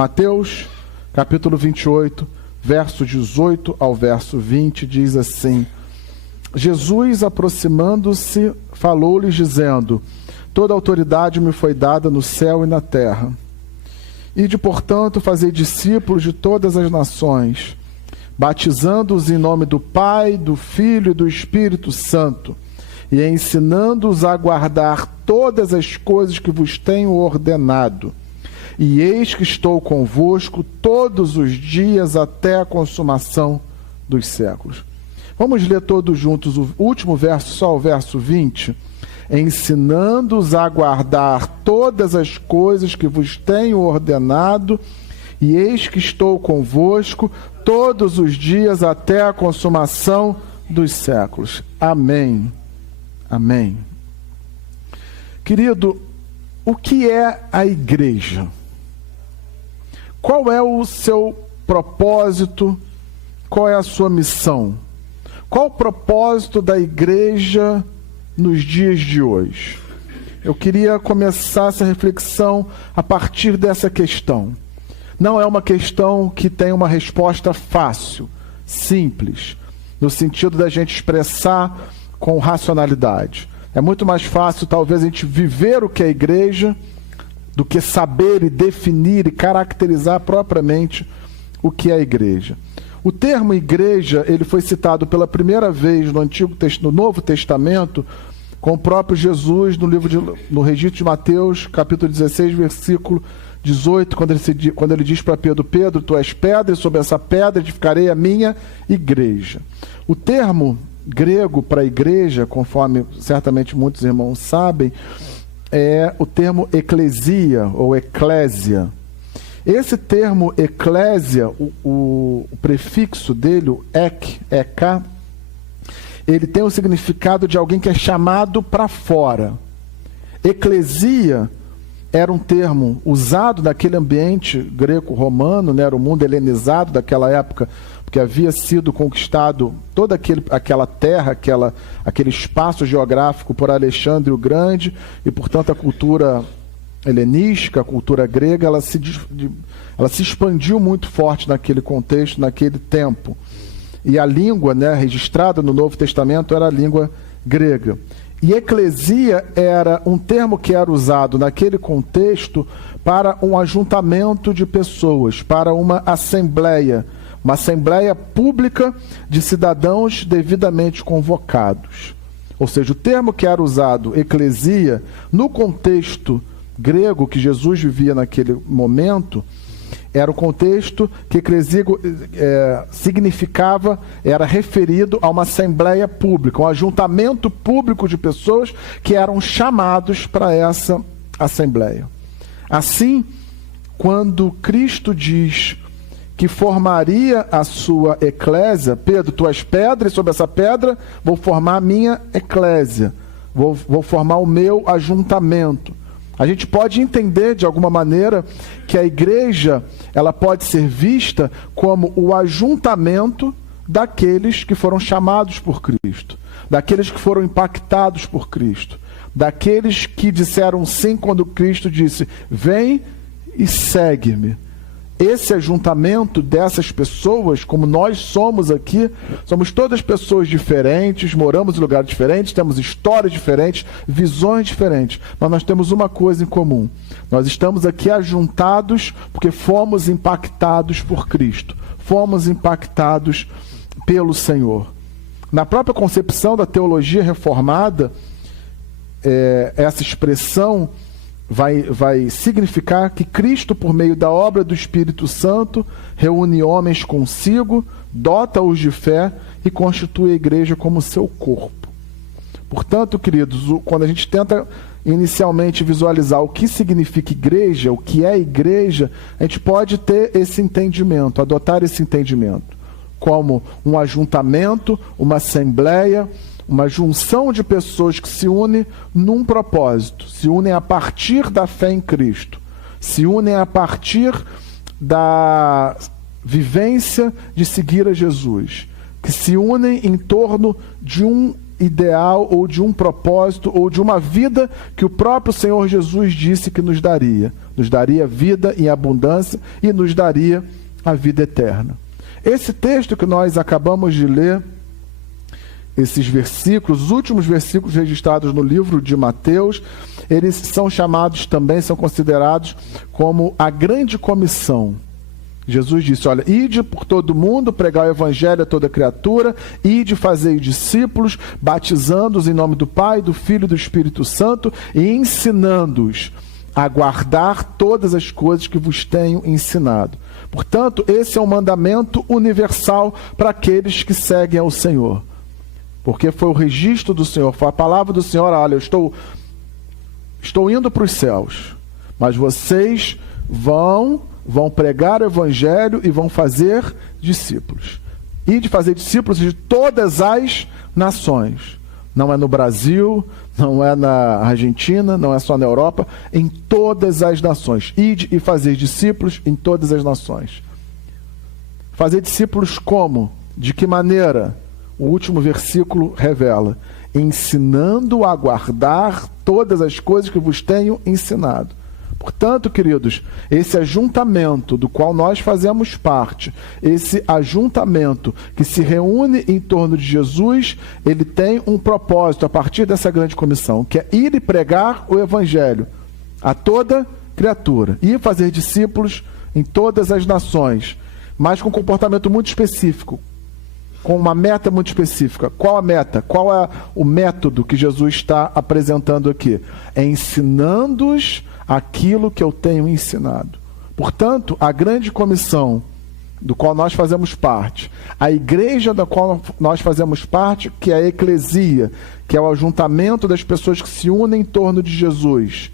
Mateus, capítulo 28, verso 18 ao verso 20, diz assim: Jesus, aproximando-se, falou-lhes dizendo: toda autoridade me foi dada no céu e na terra. Ide, portanto, fazei discípulos de todas as nações, batizando-os em nome do Pai, do Filho e do Espírito Santo, e ensinando-os a guardar todas as coisas que vos tenho ordenado. E eis que estou convosco todos os dias até a consumação dos séculos. Vamos ler todos juntos o último verso, só o verso 20. Ensinando-os a guardar todas as coisas que vos tenho ordenado, e eis que estou convosco todos os dias até a consumação dos séculos. Amém. Amém. Querido, o que é a igreja? Qual é o seu propósito? Qual é a sua missão? Qual o propósito da igreja nos dias de hoje? Eu queria começar essa reflexão a partir dessa questão. Não é uma questão que tem uma resposta fácil, simples, no sentido da gente expressar com racionalidade. É muito mais fácil, talvez, a gente viver o que é a igreja do que saber e definir e caracterizar propriamente o que é a igreja. O termo igreja, ele foi citado pela primeira vez no Novo Testamento com o próprio Jesus no registro de Mateus, capítulo 16, versículo 18, quando ele diz para Pedro: Pedro, tu és pedra, e sobre essa pedra edificarei a minha igreja. O termo grego para igreja, conforme certamente muitos irmãos sabem, é o termo eclesia ou eclésia. Esse termo eclésia, o prefixo dele, o ek, ele tem o significado de alguém que é chamado para fora. Eclesia era um termo usado naquele ambiente greco-romano, né? Era o mundo helenizado daquela época, porque havia sido conquistado toda aquela terra, aquele espaço geográfico por Alexandre o Grande, e, portanto, a cultura helenística, a cultura grega, ela se expandiu muito forte naquele contexto, naquele tempo. E a língua, né, registrada no Novo Testamento era a língua grega. E eclesia era um termo que era usado naquele contexto para um ajuntamento de pessoas, para uma assembleia pública de cidadãos devidamente convocados. Ou seja, o termo que era usado, eclesia, no contexto grego que Jesus vivia naquele momento, era o contexto que eclesia significava, era referido a uma assembleia pública, um ajuntamento público de pessoas que eram chamados para essa assembleia. Assim, quando Cristo diz que formaria a sua eclésia: Pedro, tu és pedra, e sobre essa pedra vou formar a minha eclésia, vou formar o meu ajuntamento. A gente pode entender de alguma maneira que a igreja, ela pode ser vista como o ajuntamento daqueles que foram chamados por Cristo, daqueles que foram impactados por Cristo, daqueles que disseram sim quando Cristo disse: vem e segue-me. Esse ajuntamento dessas pessoas, como nós somos aqui, somos todas pessoas diferentes, moramos em lugares diferentes, temos histórias diferentes, visões diferentes, mas nós temos uma coisa em comum: nós estamos aqui ajuntados porque fomos impactados por Cristo, fomos impactados pelo Senhor. Na própria concepção da teologia reformada, essa expressão vai significar que Cristo, por meio da obra do Espírito Santo, reúne homens consigo, dota-os de fé e constitui a igreja como seu corpo. Portanto, queridos, quando a gente tenta inicialmente visualizar o que significa igreja, o que é igreja, a gente pode ter esse entendimento, adotar esse entendimento como um ajuntamento, uma assembleia, uma junção de pessoas que se unem num propósito, se unem a partir da fé em Cristo, se unem a partir da vivência de seguir a Jesus, que se unem em torno de um ideal ou de um propósito ou de uma vida que o próprio Senhor Jesus disse que nos daria. Nos daria vida em abundância e nos daria a vida eterna. Esse texto que nós acabamos de ler, esses versículos, os últimos versículos registrados no livro de Mateus, eles são chamados também, são considerados como a grande comissão. Jesus disse, olha, ide por todo mundo, pregar o evangelho a toda criatura, ide fazer discípulos, batizando-os em nome do Pai, do Filho e do Espírito Santo e ensinando-os a guardar todas as coisas que vos tenho ensinado. Portanto, esse é um mandamento universal para aqueles que seguem ao Senhor. Porque foi o registro do Senhor, foi a palavra do Senhor, olha, eu estou indo para os céus, mas vocês vão pregar o evangelho e vão fazer discípulos. E de fazer discípulos de todas as nações. Não é no Brasil, não é na Argentina, não é só na Europa, em todas as nações. Ide e fazer discípulos em todas as nações. Fazer discípulos como? De que maneira? O último versículo revela, ensinando a guardar todas as coisas que vos tenho ensinado. Portanto, queridos, esse ajuntamento do qual nós fazemos parte, esse ajuntamento que se reúne em torno de Jesus, ele tem um propósito a partir dessa grande comissão, que é ir e pregar o evangelho a toda criatura, ir fazer discípulos em todas as nações, mas com um comportamento muito específico, com uma meta muito específica. Qual a meta? Qual é o método que Jesus está apresentando aqui? É ensinando-os aquilo que eu tenho ensinado. Portanto, a grande comissão do qual nós fazemos parte, a igreja da qual nós fazemos parte, que é a eclesia, que é o ajuntamento das pessoas que se unem em torno de Jesus.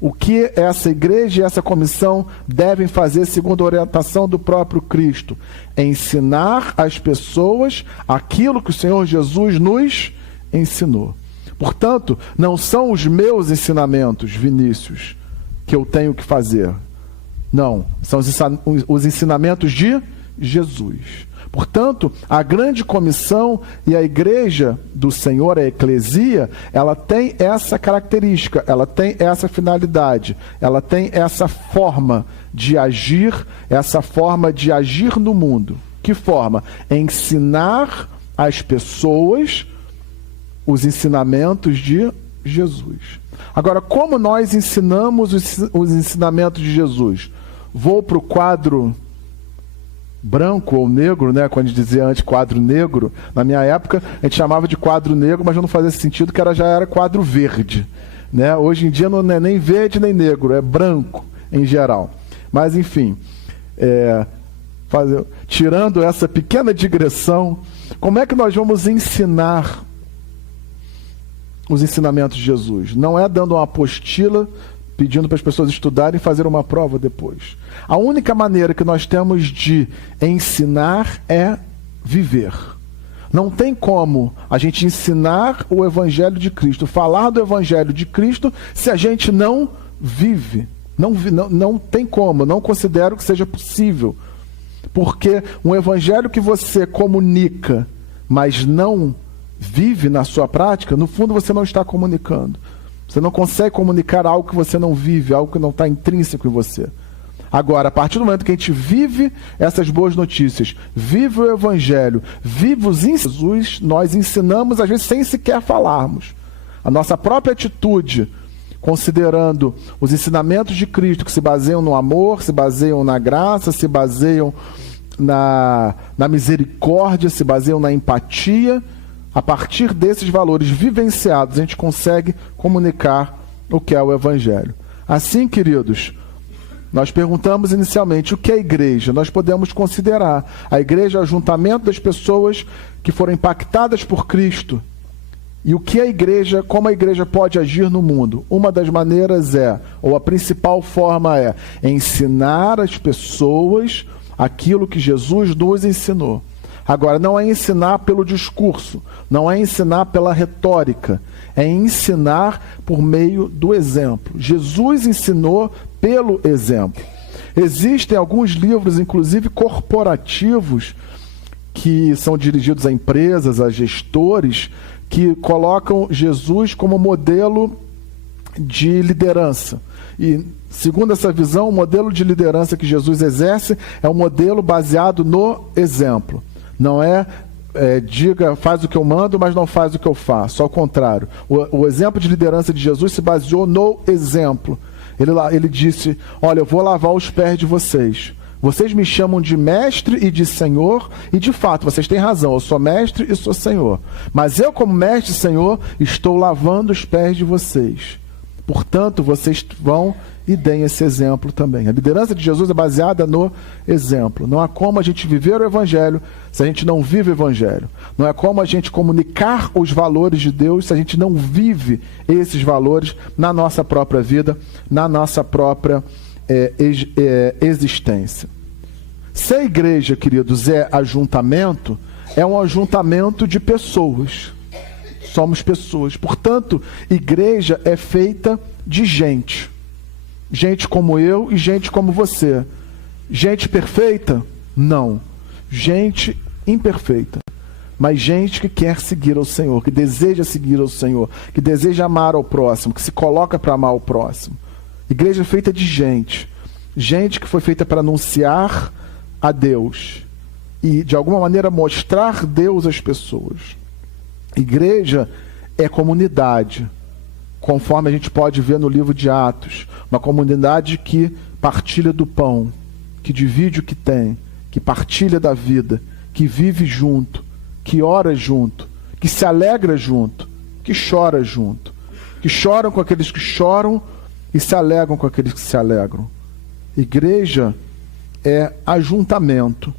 O que essa igreja e essa comissão devem fazer segundo a orientação do próprio Cristo? É ensinar as pessoas aquilo que o Senhor Jesus nos ensinou. Portanto, não são os meus ensinamentos, Vinícius, que eu tenho que fazer. Não, são os ensinamentos de Jesus. Portanto, a grande comissão e a igreja do Senhor, a eclesia, ela tem essa característica, ela tem essa finalidade, ela tem essa forma de agir no mundo. Que forma? Ensinar às pessoas os ensinamentos de Jesus. Agora, como nós ensinamos os ensinamentos de Jesus? Vou para o quadro branco ou negro, né? Quando a gente dizia antes quadro negro, na minha época a gente chamava de quadro negro, mas não fazia sentido, que já era quadro verde, né? Hoje em dia não é nem verde nem negro, é branco em geral. Mas enfim, tirando essa pequena digressão, como é que nós vamos ensinar os ensinamentos de Jesus? Não é dando uma apostila, pedindo para as pessoas estudarem e fazer uma prova depois. A única maneira que nós temos de ensinar é viver. Não tem como a gente ensinar o Evangelho de Cristo, falar do Evangelho de Cristo, se a gente não vive. Não tem como, não considero que seja possível. Porque um Evangelho que você comunica, mas não vive na sua prática, no fundo você não está comunicando. Você não consegue comunicar algo que você não vive, algo que não está intrínseco em você. Agora, a partir do momento que a gente vive essas boas notícias, vive o Evangelho, vive os ensinos de Jesus, nós ensinamos, às vezes, sem sequer falarmos. A nossa própria atitude, considerando os ensinamentos de Cristo, que se baseiam no amor, se baseiam na graça, se baseiam na misericórdia, se baseiam na empatia. A partir desses valores vivenciados, a gente consegue comunicar o que é o Evangelho. Assim, queridos, nós perguntamos inicialmente o que é a igreja. Nós podemos considerar a igreja o ajuntamento das pessoas que foram impactadas por Cristo. E o que a igreja, como a igreja pode agir no mundo? Uma das maneiras ou a principal forma é ensinar as pessoas aquilo que Jesus nos ensinou. Agora, não é ensinar pelo discurso, não é ensinar pela retórica, é ensinar por meio do exemplo. Jesus ensinou pelo exemplo. Existem alguns livros, inclusive corporativos, que são dirigidos a empresas, a gestores, que colocam Jesus como modelo de liderança. E, segundo essa visão, o modelo de liderança que Jesus exerce é um modelo baseado no exemplo. Não diga, faz o que eu mando, mas não faz o que eu faço. Ao contrário, o exemplo de liderança de Jesus se baseou no exemplo. Ele disse, olha, eu vou lavar os pés de vocês. Vocês me chamam de mestre e de senhor, e de fato, vocês têm razão, eu sou mestre e sou senhor. Mas eu, como mestre e senhor, estou lavando os pés de vocês. Portanto, vocês vão e deem esse exemplo também. A liderança de Jesus é baseada no exemplo. Não há como a gente viver o Evangelho se a gente não vive o Evangelho. Não é como a gente comunicar os valores de Deus se a gente não vive esses valores na nossa própria vida, na nossa própria existência. Se a igreja, queridos, é ajuntamento, é um ajuntamento de pessoas. Somos pessoas. Portanto, igreja é feita de gente. Gente como eu e gente como você. Gente perfeita? Não. Gente imperfeita. Mas gente que quer seguir ao Senhor, que deseja seguir ao Senhor, que deseja amar ao próximo, que se coloca para amar ao próximo. Igreja é feita de gente. Gente que foi feita para anunciar a Deus e, de alguma maneira, mostrar Deus às pessoas. Igreja é comunidade, conforme a gente pode ver no livro de Atos. Uma comunidade que partilha do pão, que divide o que tem, que partilha da vida, que vive junto, que ora junto, que se alegra junto, que chora junto, que choram com aqueles que choram e se alegram com aqueles que se alegram. Igreja é ajuntamento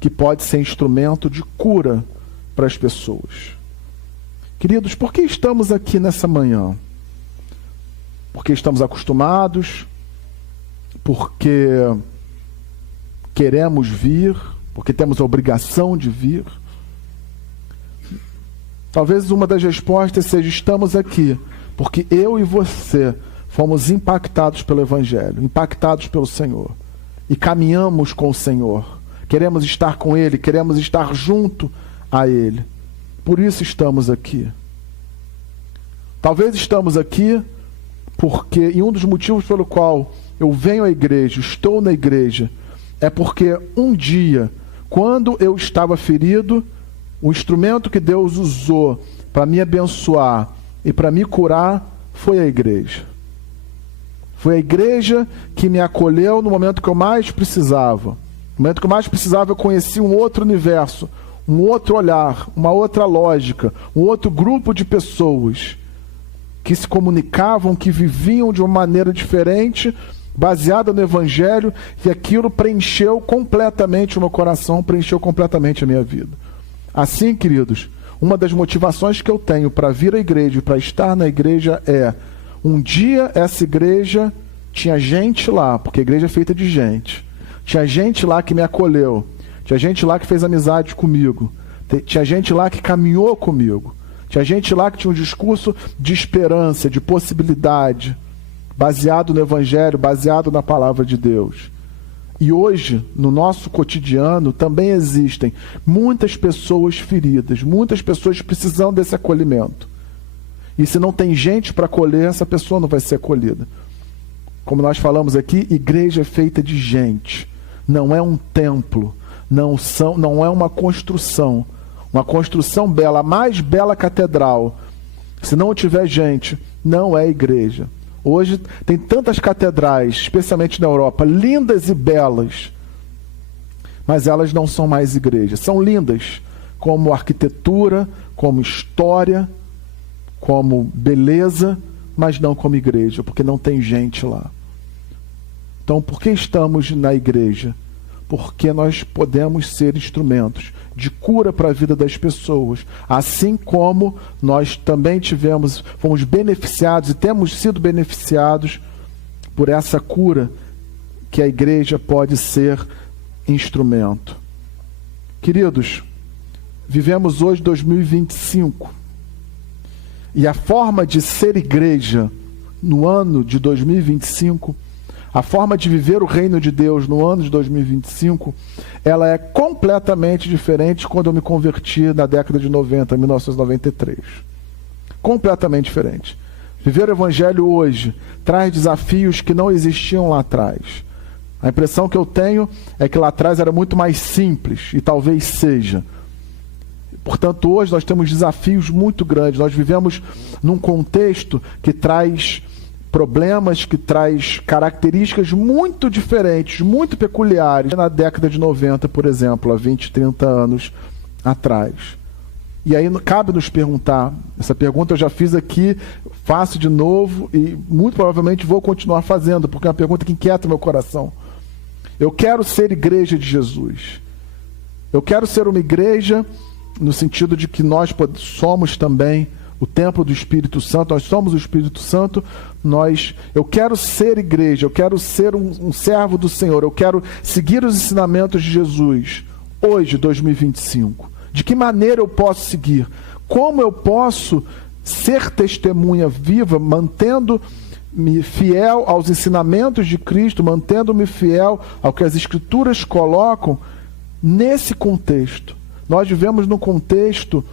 que pode ser instrumento de cura para as pessoas. Queridos, por que estamos aqui nessa manhã? Porque estamos acostumados, porque queremos vir, porque temos a obrigação de vir. Talvez uma das respostas seja, estamos aqui porque eu e você fomos impactados pelo Evangelho, impactados pelo Senhor, e caminhamos com o Senhor. Queremos estar com Ele, queremos estar junto a Ele. Por isso estamos aqui. Talvez estamos aqui porque, e um dos motivos pelo qual eu venho à igreja, estou na igreja, é porque um dia, quando eu estava ferido, o instrumento que Deus usou para me abençoar e para me curar foi a igreja. Foi a igreja que me acolheu no momento que eu mais precisava. No momento que eu mais precisava, eu conheci um outro universo, um outro olhar, uma outra lógica, um outro grupo de pessoas que se comunicavam, que viviam de uma maneira diferente, baseada no Evangelho, e aquilo preencheu completamente o meu coração, preencheu completamente a minha vida. Assim, queridos, uma das motivações que eu tenho para vir à igreja e para estar na igreja é: um dia essa igreja tinha gente lá, porque a igreja é feita de gente. Tinha gente lá que me acolheu. Tinha gente lá que fez amizade comigo. Tinha gente lá que caminhou comigo. Tinha gente lá que tinha um discurso de esperança, de possibilidade, baseado no Evangelho, baseado na Palavra de Deus. E hoje, no nosso cotidiano, também existem muitas pessoas feridas, muitas pessoas precisando desse acolhimento. E se não tem gente para acolher, essa pessoa não vai ser acolhida. Como nós falamos aqui, igreja é feita de gente. Não é um templo, não é uma construção. Uma construção bela, a mais bela catedral. Se não tiver gente, não é igreja. Hoje tem tantas catedrais, especialmente na Europa, lindas e belas, mas elas não são mais igrejas. São lindas como arquitetura, como história, como beleza, mas não como igreja, porque não tem gente lá. Então, por que estamos na igreja? Porque nós podemos ser instrumentos de cura para a vida das pessoas, assim como nós também fomos beneficiados e temos sido beneficiados por essa cura que a igreja pode ser instrumento. Queridos, vivemos hoje 2025 e a forma de ser igreja no ano de 2025, a forma de viver o reino de Deus no ano de 2025, ela é completamente diferente quando eu me converti na década de 90, 1993. Completamente diferente. Viver o evangelho hoje traz desafios que não existiam lá atrás. A impressão que eu tenho é que lá atrás era muito mais simples, e talvez seja. Portanto, hoje nós temos desafios muito grandes. Nós vivemos num contexto que traz problemas, que traz características muito diferentes, muito peculiares. Na década de 90, por exemplo, há 20, 30 anos atrás. E aí cabe nos perguntar, essa pergunta eu já fiz aqui, faço de novo e muito provavelmente vou continuar fazendo, porque é uma pergunta que inquieta meu coração. Eu quero ser igreja de Jesus. Eu quero ser uma igreja no sentido de que nós somos também o templo do Espírito Santo, nós somos o Espírito Santo, eu quero ser igreja, eu quero ser um servo do Senhor, eu quero seguir os ensinamentos de Jesus, hoje, 2025. De que maneira eu posso seguir? Como eu posso ser testemunha viva, mantendo-me fiel aos ensinamentos de Cristo, mantendo-me fiel ao que as Escrituras colocam nesse contexto? Nós vivemos num contexto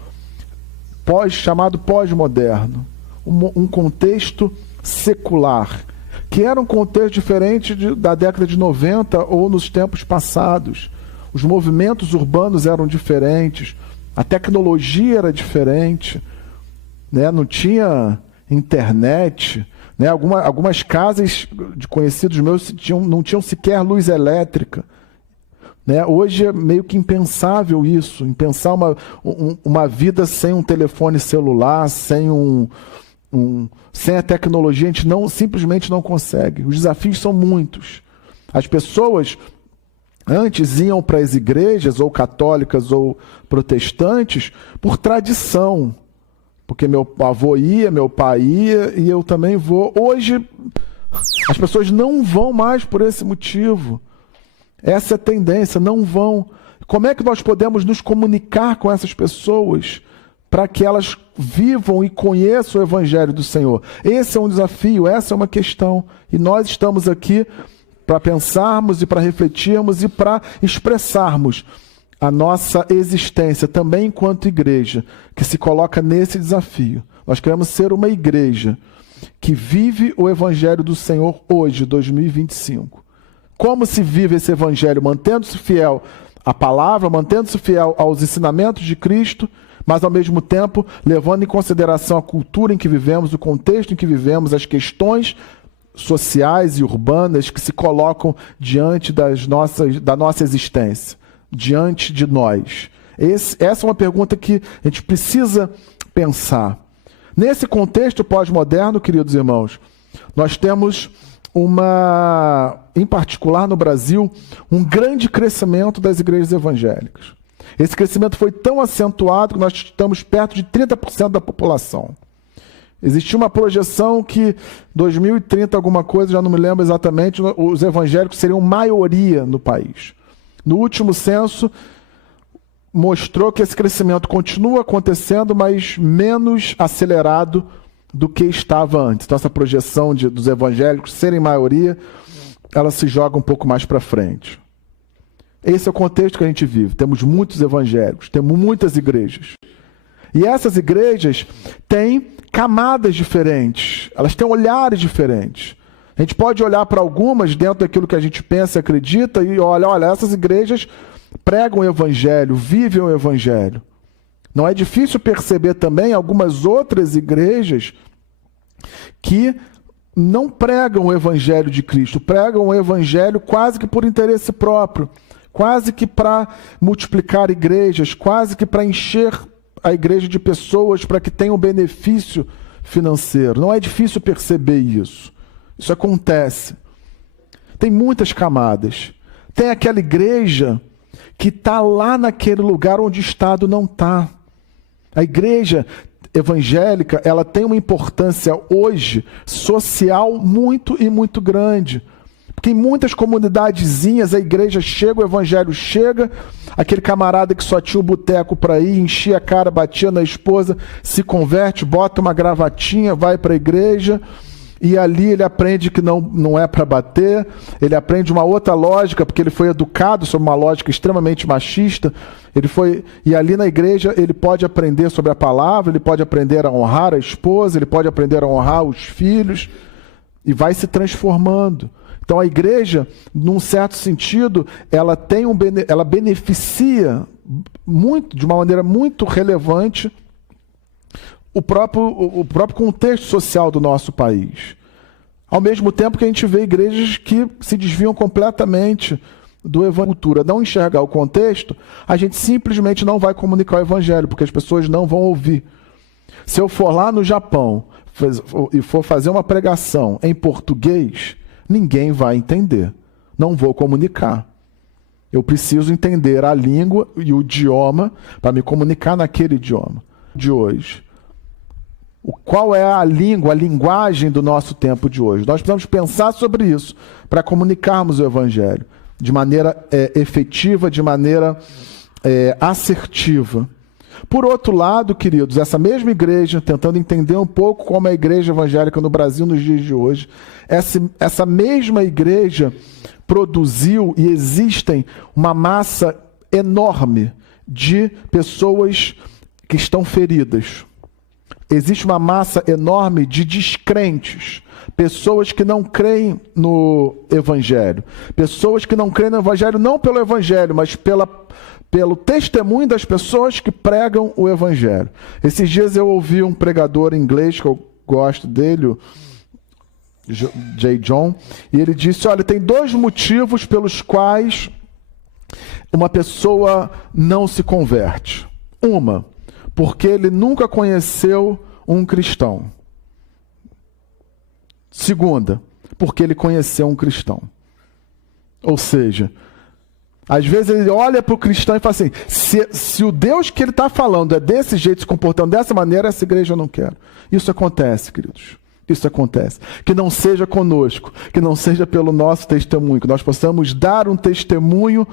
chamado pós-moderno, um contexto secular, que era um contexto diferente da década de 90 ou nos tempos passados. Os movimentos urbanos eram diferentes, a tecnologia era diferente, né? Não tinha internet, né? Algumas casas de conhecidos meus não tinham sequer luz elétrica. Né? Hoje é meio que impensável isso, impensar uma vida sem um telefone celular, sem a tecnologia, a gente simplesmente não consegue. Os desafios são muitos. As pessoas antes iam para as igrejas, ou católicas ou protestantes, por tradição. Porque meu avô ia, meu pai ia, e eu também vou. Hoje, as pessoas não vão mais por esse motivo. Essa é a tendência, não vão. Como é que nós podemos nos comunicar com essas pessoas para que elas vivam e conheçam o Evangelho do Senhor? Esse é um desafio, essa é uma questão. E nós estamos aqui para pensarmos e para refletirmos e para expressarmos a nossa existência também enquanto igreja, que se coloca nesse desafio. Nós queremos ser uma igreja que vive o Evangelho do Senhor hoje, 2025. Como se vive esse evangelho? Mantendo-se fiel à palavra, mantendo-se fiel aos ensinamentos de Cristo, mas ao mesmo tempo levando em consideração a cultura em que vivemos, o contexto em que vivemos, as questões sociais e urbanas que se colocam diante da nossa existência, diante de nós. Essa é uma pergunta que a gente precisa pensar. Nesse contexto pós-moderno, queridos irmãos, nós temos em particular no Brasil, um grande crescimento das igrejas evangélicas. Esse crescimento foi tão acentuado que nós estamos perto de 30% da população. Existia uma projeção que 2030 alguma coisa, já não me lembro exatamente, os evangélicos seriam maioria no país. No último censo, mostrou que esse crescimento continua acontecendo, mas menos acelerado do que estava antes. Então essa projeção dos evangélicos serem maioria, ela se joga um pouco mais para frente. Esse é o contexto que a gente vive. Temos muitos evangélicos, temos muitas igrejas. E essas igrejas têm camadas diferentes, elas têm olhares diferentes. A gente pode olhar para algumas dentro daquilo que a gente pensa e acredita e olha, essas igrejas pregam o evangelho, vivem o evangelho. Não é difícil perceber também algumas outras igrejas que não pregam o evangelho de Cristo, pregam o evangelho quase que por interesse próprio, quase que para multiplicar igrejas, quase que para encher a igreja de pessoas para que tenham benefício financeiro. Não é difícil perceber isso. Isso acontece. Tem muitas camadas. Tem aquela igreja que está lá naquele lugar onde o Estado não está. A igreja evangélica, ela tem uma importância hoje social muito e muito grande. Porque em muitas comunidadezinhas a igreja chega, o evangelho chega, aquele camarada que só tinha o boteco para ir, enchia a cara, batia na esposa, se converte, bota uma gravatinha, vai para a igreja e ali ele aprende que não é para bater, ele aprende uma outra lógica, porque ele foi educado sobre uma lógica extremamente machista, e ali na igreja ele pode aprender sobre a palavra, ele pode aprender a honrar a esposa, ele pode aprender a honrar os filhos, e vai se transformando. Então a igreja, num certo sentido, ela beneficia muito, de uma maneira muito relevante, o próprio contexto social do nosso país. Ao mesmo tempo que a gente vê igrejas que se desviam completamente do evangelho. Não enxergar o contexto, a gente simplesmente não vai comunicar o evangelho, porque as pessoas não vão ouvir. Se eu for lá no Japão e for fazer uma pregação em português, ninguém vai entender. Não vou comunicar. Eu preciso entender a língua e o idioma para me comunicar naquele idioma de hoje. Qual é a língua, a linguagem do nosso tempo de hoje? Nós precisamos pensar sobre isso para comunicarmos o evangelho de maneira efetiva, de maneira assertiva. Por outro lado, queridos, essa mesma igreja, tentando entender um pouco como é a igreja evangélica no Brasil nos dias de hoje, essa mesma igreja produziu e existem uma massa enorme de pessoas que estão feridas. Existe uma massa enorme de descrentes, pessoas que não creem no Evangelho, pessoas que não creem no Evangelho não pelo Evangelho, mas pelo testemunho das pessoas que pregam o Evangelho. Esses dias eu ouvi um pregador inglês, que eu gosto dele, o J. John, e ele disse, olha, tem 2 motivos pelos quais uma pessoa não se converte. Uma, porque ele nunca conheceu um cristão. Segunda, porque ele conheceu um cristão. Ou seja, às vezes ele olha para o cristão e fala assim, se o Deus que ele está falando é desse jeito, se comportando dessa maneira, essa igreja eu não quero. Isso acontece, queridos. Isso acontece. Que não seja conosco, que não seja pelo nosso testemunho, que nós possamos dar um testemunho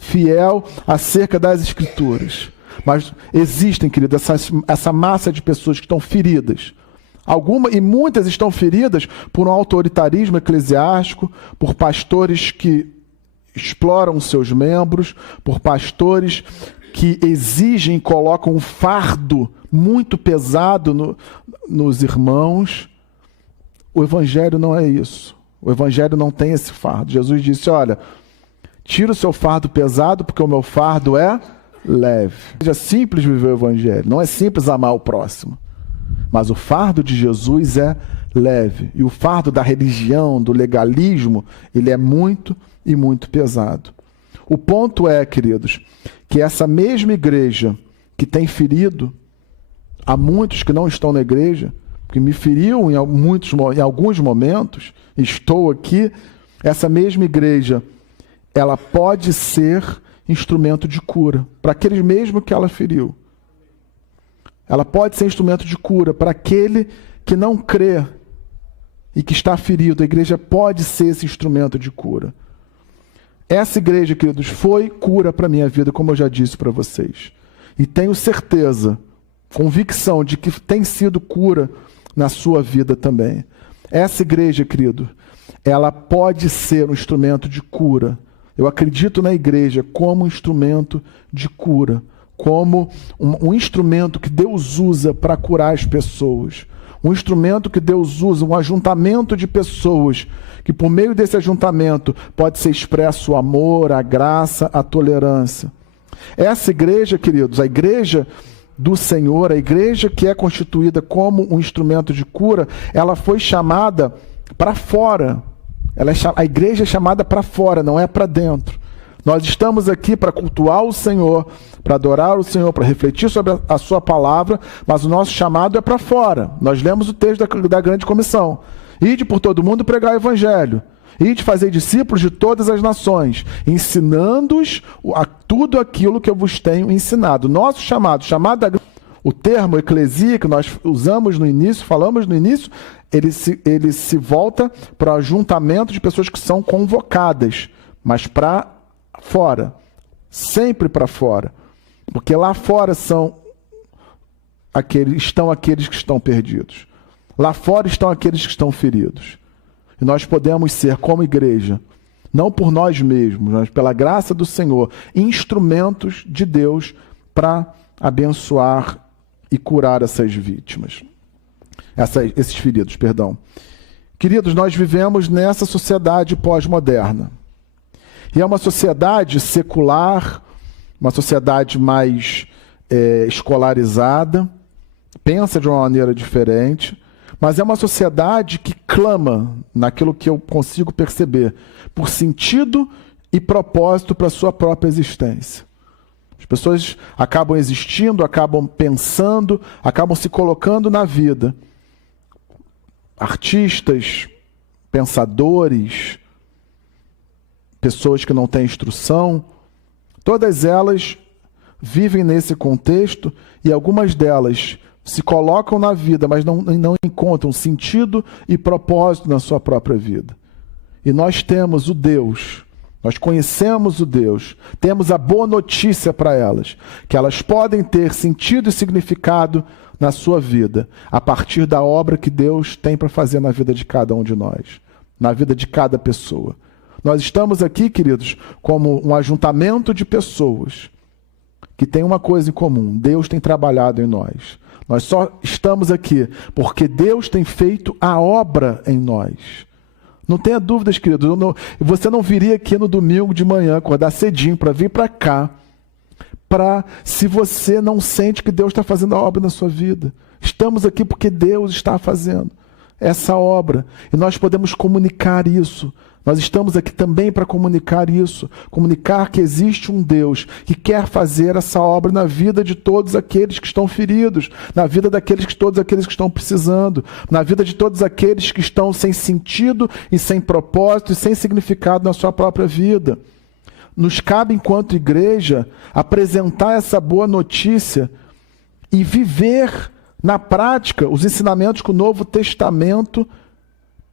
fiel acerca das Escrituras. Mas existem, querido, essa massa de pessoas que estão feridas. E muitas estão feridas por um autoritarismo eclesiástico, por pastores que exploram os seus membros, por pastores que exigem e colocam um fardo muito pesado nos irmãos. O Evangelho não é isso. O Evangelho não tem esse fardo. Jesus disse, olha, tira o seu fardo pesado, porque o meu fardo é leve. É simples viver o Evangelho, não é simples amar o próximo. Mas o fardo de Jesus é leve. E o fardo da religião, do legalismo, ele é muito e muito pesado. O ponto é, queridos, que essa mesma igreja que tem ferido a muitos que não estão na igreja, que me feriu em alguns momentos, estou aqui, essa mesma igreja, ela pode ser instrumento de cura para aqueles mesmo que ela feriu. Ela pode ser instrumento de cura para aquele que não crê e que está ferido. A igreja pode ser esse instrumento de cura. Essa igreja, queridos, foi cura para a minha vida, como eu já disse para vocês. E tenho certeza, convicção de que tem sido cura na sua vida também. Essa igreja, querido, ela pode ser um instrumento de cura. Eu acredito na igreja como um instrumento de cura, como um instrumento que Deus usa para curar as pessoas. Um instrumento que Deus usa, um ajuntamento de pessoas, que por meio desse ajuntamento pode ser expresso o amor, a graça, a tolerância. Essa igreja, queridos, a igreja do Senhor, a igreja que é constituída como um instrumento de cura, ela foi chamada para fora. A igreja é chamada para fora, não é para dentro. Nós estamos aqui para cultuar o Senhor, para adorar o Senhor, para refletir sobre a sua palavra, mas o nosso chamado é para fora. Nós lemos o texto da grande comissão. Ide por todo mundo pregar o evangelho. Ide fazer discípulos de todas as nações, ensinando-os a tudo aquilo que eu vos tenho ensinado. Nosso chamado o termo eclesia que nós usamos no início, falamos no início, ele se volta para o ajuntamento de pessoas que são convocadas, mas para fora, sempre para fora, porque lá fora estão aqueles que estão perdidos. Lá fora estão aqueles que estão feridos. E nós podemos ser, como igreja, não por nós mesmos, mas pela graça do Senhor, instrumentos de Deus para abençoar e curar essas vítimas. Esses feridos, perdão. Queridos, nós vivemos nessa sociedade pós-moderna. E é uma sociedade secular, uma sociedade mais escolarizada, pensa de uma maneira diferente, mas é uma sociedade que clama, naquilo que eu consigo perceber, por sentido e propósito para a sua própria existência. As pessoas acabam existindo, acabam pensando, acabam se colocando na vida. Artistas, pensadores, pessoas que não têm instrução, todas elas vivem nesse contexto e algumas delas se colocam na vida, mas não encontram sentido e propósito na sua própria vida. E nós temos o Deus, nós conhecemos o Deus, temos a boa notícia para elas, que elas podem ter sentido e significado na sua vida, a partir da obra que Deus tem para fazer na vida de cada um de nós, na vida de cada pessoa. Nós estamos aqui, queridos, como um ajuntamento de pessoas que tem uma coisa em comum: Deus tem trabalhado em nós. Nós só estamos aqui porque Deus tem feito a obra em nós. Não tenha dúvidas, queridos. Você não viria aqui no domingo de manhã, acordar cedinho para vir para cá, se você não sente que Deus está fazendo a obra na sua vida. Estamos aqui porque Deus está fazendo essa obra. E nós podemos comunicar isso. Nós estamos aqui também para comunicar isso. Comunicar que existe um Deus que quer fazer essa obra na vida de todos aqueles que estão feridos, na vida todos aqueles que estão precisando, na vida de todos aqueles que estão sem sentido e sem propósito e sem significado na sua própria vida. Nos cabe, enquanto igreja, apresentar essa boa notícia e viver na prática os ensinamentos que o Novo Testamento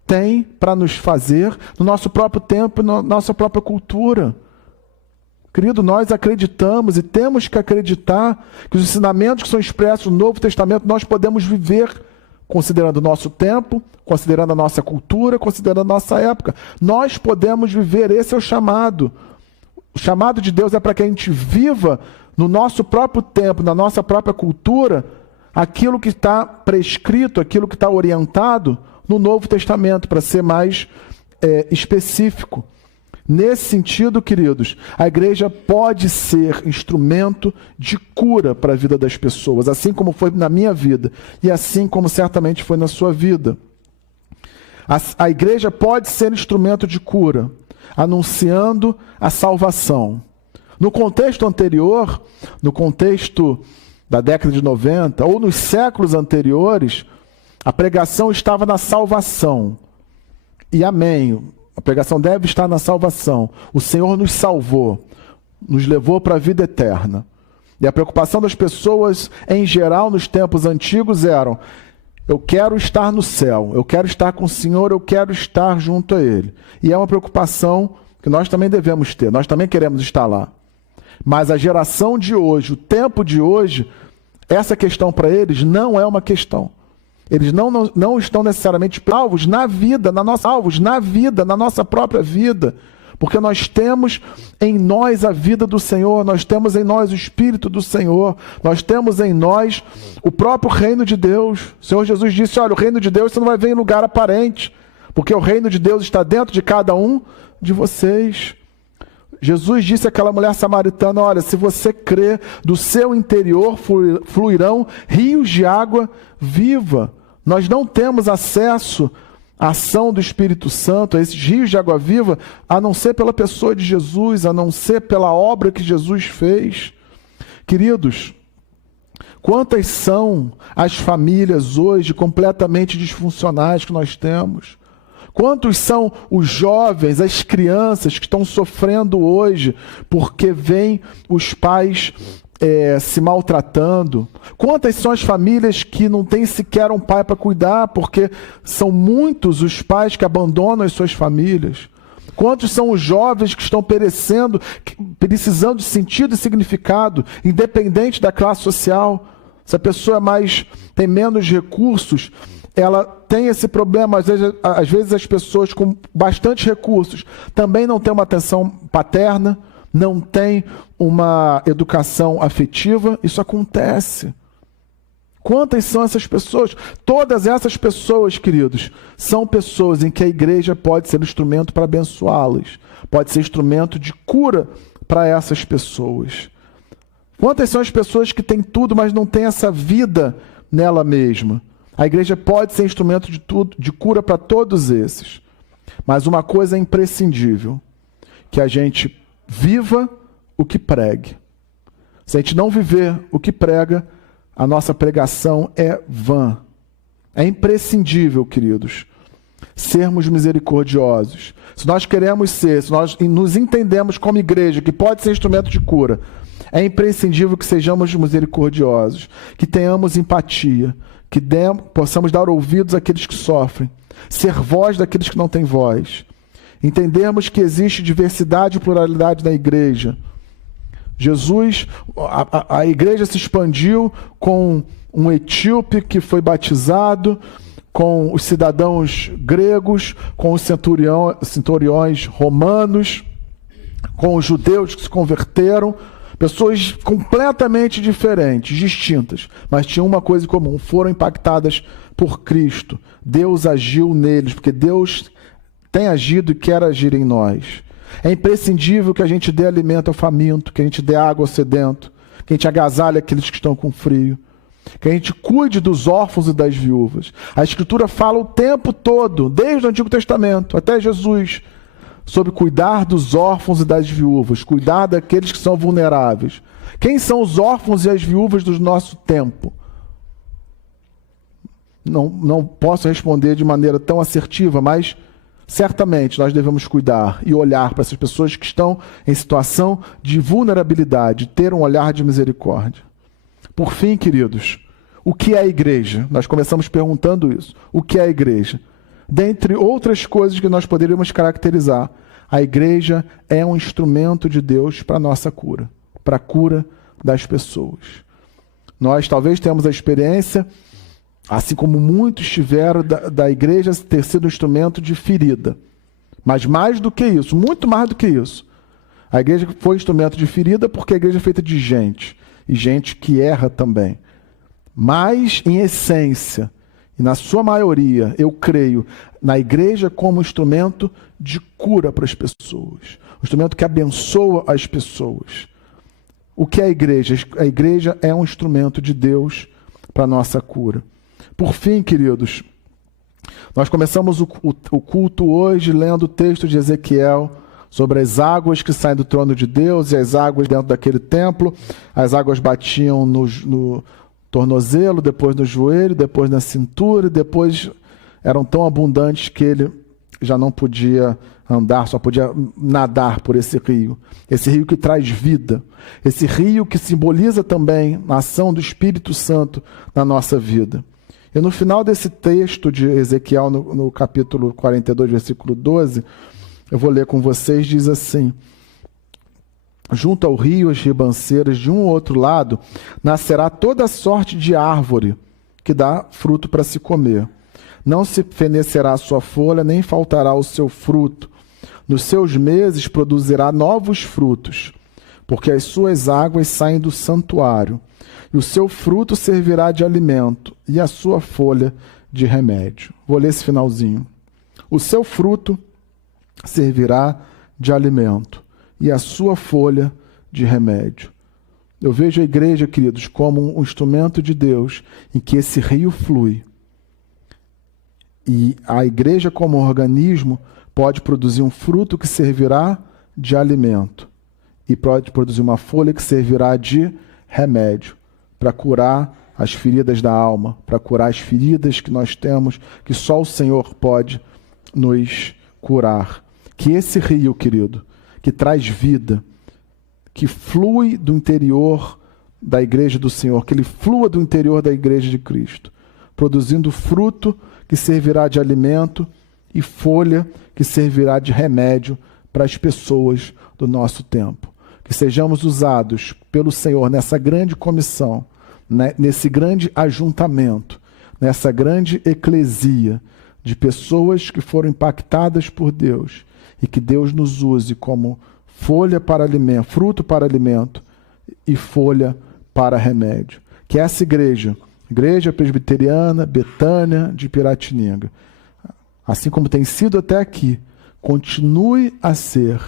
tem para nos fazer no nosso próprio tempo e na nossa própria cultura. Querido, nós acreditamos e temos que acreditar que os ensinamentos que são expressos no Novo Testamento nós podemos viver considerando o nosso tempo, considerando a nossa cultura, considerando a nossa época. Nós podemos viver, esse é o chamado. O chamado de Deus é para que a gente viva no nosso próprio tempo, na nossa própria cultura, aquilo que está prescrito, aquilo que está orientado no Novo Testamento, para ser mais específico. Nesse sentido, queridos, a igreja pode ser instrumento de cura para a vida das pessoas, assim como foi na minha vida e assim como certamente foi na sua vida. A igreja pode ser instrumento de cura, anunciando a salvação. No contexto anterior, no contexto da década de 90, ou nos séculos anteriores, a pregação estava na salvação. E amém, a pregação deve estar na salvação. O Senhor nos salvou, nos levou para a vida eterna. E a preocupação das pessoas, em geral, nos tempos antigos, eram: eu quero estar no céu, eu quero estar com o Senhor, eu quero estar junto a Ele. E é uma preocupação que nós também devemos ter, nós também queremos estar lá. Mas a geração de hoje, o tempo de hoje, essa questão para eles não é uma questão. Eles não estão necessariamente alvos na vida, na nossa própria vida. Porque nós temos em nós a vida do Senhor, nós temos em nós o Espírito do Senhor, nós temos em nós o próprio reino de Deus. O Senhor Jesus disse: olha, o reino de Deus você não vai ver em lugar aparente, porque o reino de Deus está dentro de cada um de vocês. Jesus disse àquela mulher samaritana: olha, se você crer, do seu interior fluirão rios de água viva. Nós não temos acesso à ação do Espírito Santo, a esses rios de água viva, a não ser pela pessoa de Jesus, a não ser pela obra que Jesus fez. Queridos, quantas são as famílias hoje completamente disfuncionais que nós temos? Quantos são os jovens, as crianças que estão sofrendo hoje porque veem os pais se maltratando? Quantas são as famílias que não têm sequer um pai para cuidar porque são muitos os pais que abandonam as suas famílias? Quantos são os jovens que estão perecendo, precisando de sentido e significado, independente da classe social? Se a pessoa tem menos recursos, ela tem esse problema. Às vezes as pessoas com bastante recursos também não têm uma atenção paterna, não têm uma educação afetiva. Isso acontece. Quantas são essas pessoas? Todas essas pessoas, queridos, são pessoas em que a igreja pode ser instrumento para abençoá-las, pode ser instrumento de cura para essas pessoas. Quantas são as pessoas que têm tudo, mas não têm essa vida nela mesma? A igreja pode ser instrumento de cura para todos esses. Mas uma coisa é imprescindível, que a gente viva o que pregue. Se a gente não viver o que prega, a nossa pregação é vã. É imprescindível, queridos, sermos misericordiosos. Se nós queremos ser, se nós nos entendemos como igreja, que pode ser instrumento de cura, é imprescindível que sejamos misericordiosos, que tenhamos empatia, que possamos dar ouvidos àqueles que sofrem, ser voz daqueles que não têm voz. Entendermos que existe diversidade e pluralidade na igreja. A igreja se expandiu com um etíope que foi batizado, com os cidadãos gregos, com os centuriões romanos, com os judeus que se converteram, pessoas completamente diferentes, distintas, mas tinham uma coisa em comum: foram impactadas por Cristo. Deus agiu neles, porque Deus tem agido e quer agir em nós. É imprescindível que a gente dê alimento ao faminto, que a gente dê água ao sedento, que a gente agasalhe aqueles que estão com frio, que a gente cuide dos órfãos e das viúvas. A Escritura fala o tempo todo, desde o Antigo Testamento até Jesus, sobre cuidar dos órfãos e das viúvas, cuidar daqueles que são vulneráveis. Quem são os órfãos e as viúvas do nosso tempo? Não posso responder de maneira tão assertiva, mas certamente nós devemos cuidar e olhar para essas pessoas que estão em situação de vulnerabilidade, ter um olhar de misericórdia. Por fim, queridos, o que é a igreja? Nós começamos perguntando isso. O que é a igreja? Dentre outras coisas que nós poderíamos caracterizar, a igreja é um instrumento de Deus para a nossa cura, para a cura das pessoas. Nós talvez tenhamos a experiência, assim como muitos tiveram, da igreja ter sido um instrumento de ferida. Mas mais do que isso, muito mais do que isso, a igreja foi instrumento de ferida porque a igreja é feita de gente, e gente que erra também. Mas, em essência, e na sua maioria, eu creio na igreja como instrumento de cura para as pessoas, um instrumento que abençoa as pessoas. O que é a igreja? A igreja é um instrumento de Deus para a nossa cura. Por fim, queridos, nós começamos o culto hoje lendo o texto de Ezequiel sobre as águas que saem do trono de Deus e as águas dentro daquele templo. As águas batiam no tornozelo, depois no joelho, depois na cintura, e depois eram tão abundantes que ele já não podia andar, só podia nadar por esse rio que traz vida, esse rio que simboliza também a ação do Espírito Santo na nossa vida. E no final desse texto de Ezequiel, no capítulo 42, versículo 12, eu vou ler com vocês, diz assim: junto ao rio, as ribanceiras, de um ou outro lado, nascerá toda sorte de árvore que dá fruto para se comer. Não se fenecerá a sua folha, nem faltará o seu fruto. Nos seus meses produzirá novos frutos, porque as suas águas saem do santuário. E o seu fruto servirá de alimento, e a sua folha de remédio. Vou ler esse finalzinho. O seu fruto servirá de alimento, e a sua folha de remédio. Eu vejo a igreja, queridos, como um instrumento de Deus, em que esse rio flui. E a igreja, como organismo, pode produzir um fruto que servirá de alimento, e pode produzir uma folha que servirá de remédio, para curar as feridas da alma, para curar as feridas que nós temos, que só o Senhor pode nos curar. Que esse rio, querido, que traz vida, que flui do interior da igreja do Senhor, que ele flua do interior da igreja de Cristo, produzindo fruto que servirá de alimento e folha que servirá de remédio para as pessoas do nosso tempo. Que sejamos usados pelo Senhor nessa grande comissão, né, nesse grande ajuntamento, nessa grande eclesia de pessoas que foram impactadas por Deus e que Deus nos use como folha para alimento, fruto para alimento e folha para remédio. Que essa igreja, Igreja Presbiteriana Betânia de Piratininga, assim como tem sido até aqui, continue a ser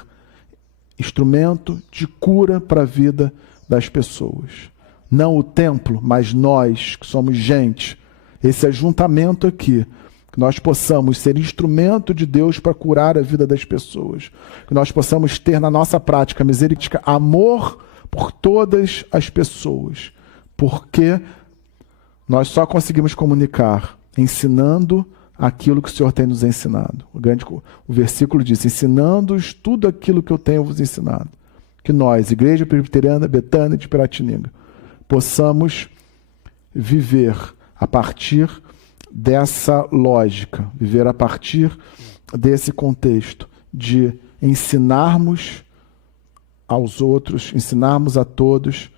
instrumento de cura para a vida das pessoas. Não o templo, mas nós, que somos gente, esse ajuntamento aqui, que nós possamos ser instrumento de Deus para curar a vida das pessoas. Que nós possamos ter na nossa prática misericórdia, amor por todas as pessoas. Porque nós só conseguimos comunicar ensinando aquilo que o Senhor tem nos ensinado. O versículo diz, ensinando-os tudo aquilo que eu tenho vos ensinado. Que nós, Igreja Presbiteriana Betânia de Piratininga, possamos viver a partir dessa lógica, viver a partir desse contexto de ensinarmos aos outros, ensinarmos a todos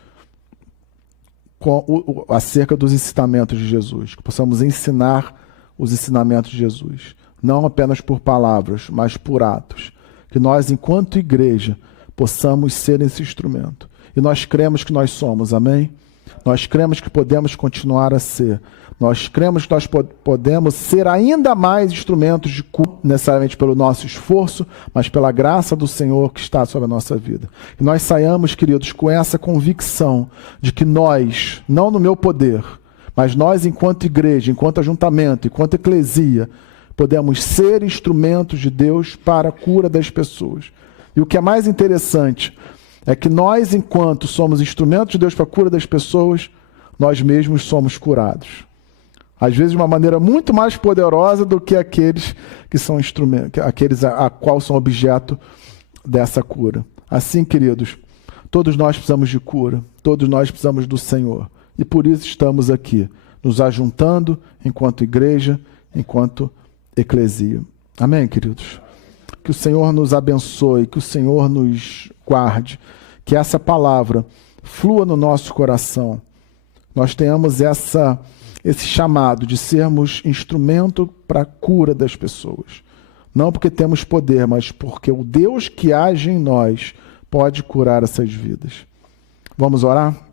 acerca dos ensinamentos de Jesus, que possamos ensinar os ensinamentos de Jesus, não apenas por palavras, mas por atos, que nós, enquanto igreja, possamos ser esse instrumento. E nós cremos que nós somos, amém? Nós cremos que podemos continuar a ser. Nós cremos que nós podemos ser ainda mais instrumentos de cura, necessariamente pelo nosso esforço, mas pela graça do Senhor que está sobre a nossa vida. E nós saiamos, queridos, com essa convicção de que nós, não no meu poder, mas nós, enquanto igreja, enquanto ajuntamento, enquanto eclesia, podemos ser instrumentos de Deus para a cura das pessoas. E o que é mais interessante é que nós, enquanto somos instrumentos de Deus para a cura das pessoas, nós mesmos somos curados. Às vezes de uma maneira muito mais poderosa do que aqueles que são instrumentos, aqueles a qual são objeto dessa cura. Assim, queridos, todos nós precisamos de cura, todos nós precisamos do Senhor. E por isso estamos aqui, nos ajuntando enquanto igreja, enquanto eclesia. Amém, queridos? Que o Senhor nos abençoe, que o Senhor nos guarde, que essa palavra flua no nosso coração. Nós tenhamos esse chamado de sermos instrumento para a cura das pessoas. Não porque temos poder, mas porque o Deus que age em nós pode curar essas vidas. Vamos orar?